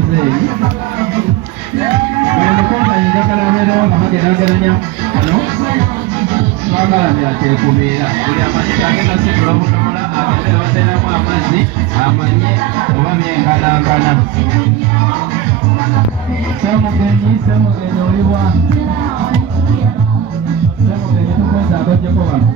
Jose Mwenye njagala abeerawo nga bageraageranya no twagalamira kyekubeera buli amanyika agenda situla budomola agende bateeramu amazzi amanye oba byenkanankana semugenyi olibwa semugenyi tukweza abagyeko bano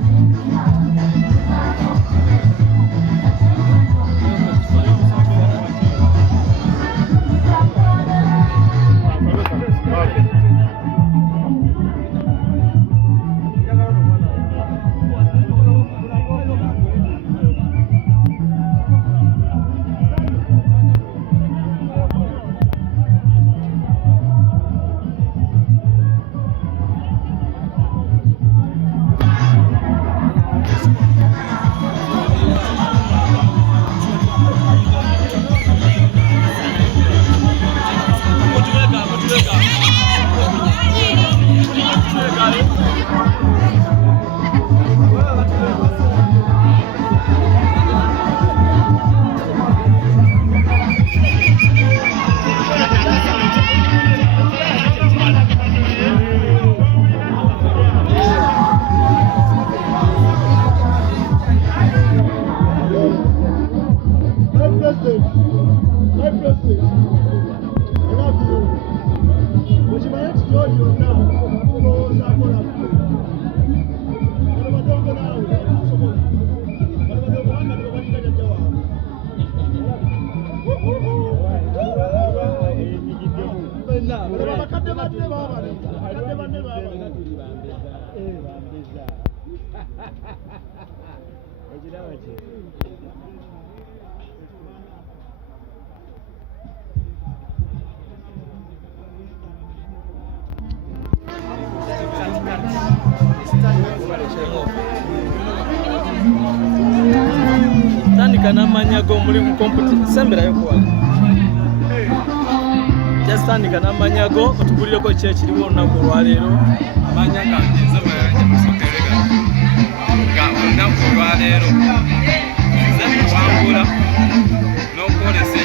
tandika n'amanyago muli mu kompyuta semberayo kuwala just tandika n'amanyago otugulireko ki ekiriwo olunaku olwaleero amanya gange nsaba yange musokerega nga olunaku olwaleero nze muwangula n'okwolesa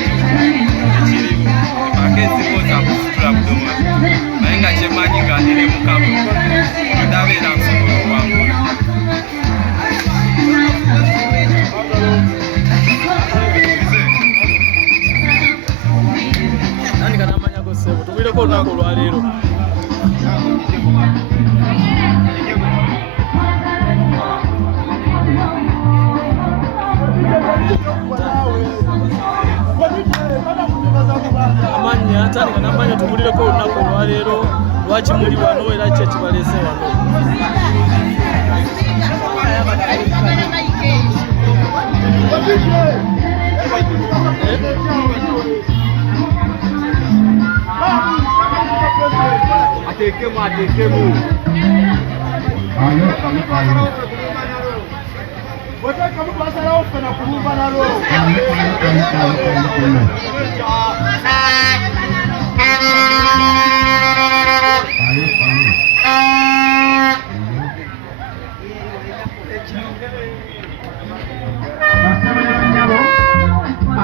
ekiriwo epaka eziwo za kusitula budomola naye nga kyemanyi nga ndire mukama ndabeera nsobola okuwangula tandika n'amanyago ssebo tugulireko olunaku olwaleero amanya tandika n'amanya tugulireko olunaku olwaleero lwaki muli wano era ki ekibaleese wano atekemu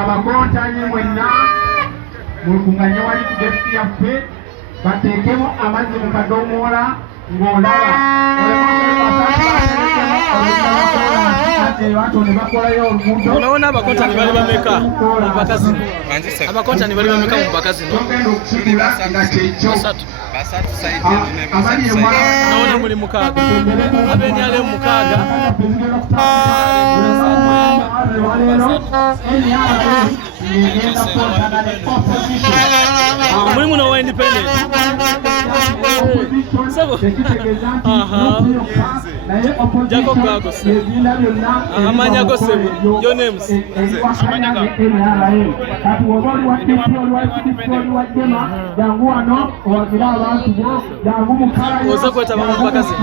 abakontanyi mwenna mulukunganya wali kugesi yaffe bateekemu amazzi mu kadomoola ng'olaba olabona abakontani bali bameka mu mpaka zino abakontani bali bameka mu mpaka zino naona muli mukaaga abenyale mukaaga mulimu nowa independent sebo jako gago amanya go sebo your names amanya ga oza kweta mama mpakazi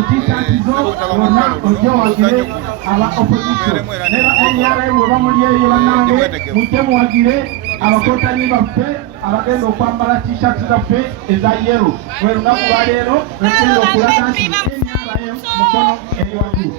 abakotanyi baffe abagenda okwambala t-shirt zaffe eza yero bwe lunaku lwaleero nakenda okulaga nti mukono eri waggulu